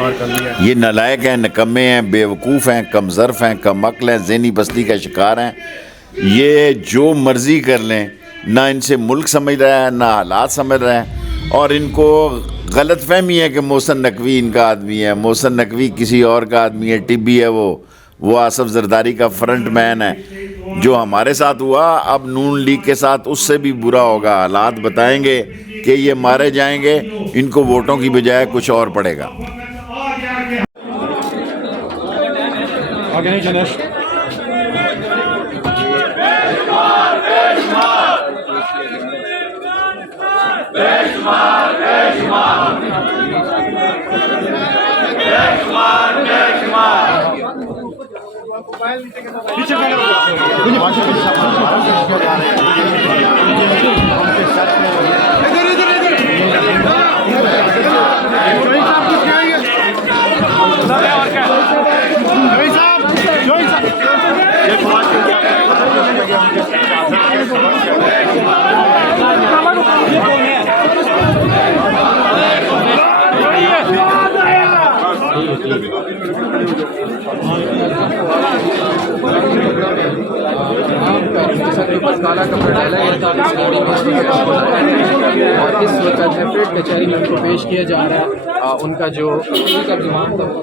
गिरफ्तार कर लिया। ये नालायक हैं, निकम्मे हैं, बेवकूफ़ हैं, कमज़र्फ़ हैं, कमअक्ल हैं, ज़हनी पस्ती का शिकार हैं। ये जो मर्ज़ी कर लें, ना इनसे मुल्क समझ रहा है, ना हालात समझ रहा है, और इनको गलत फहमी है कि मोहसिन नकवी इनका आदमी है। मोहसिन नकवी किसी और का आदमी है, टिब्बी है वो आसफ जरदारी का फ्रंट मैन है। जो हमारे साथ हुआ अब नून लीग के साथ उससे भी बुरा होगा। हालात बताएंगे कि ये मारे जाएंगे, इनको वोटों की बजाय कुछ और पड़ेगा। आगे नहीं गणेश। काला कपड़ा डाला गया था और इस वक्त हेफेड कचहरी में उनको पेश किया जा रहा है। उनका जो डिमांड था वो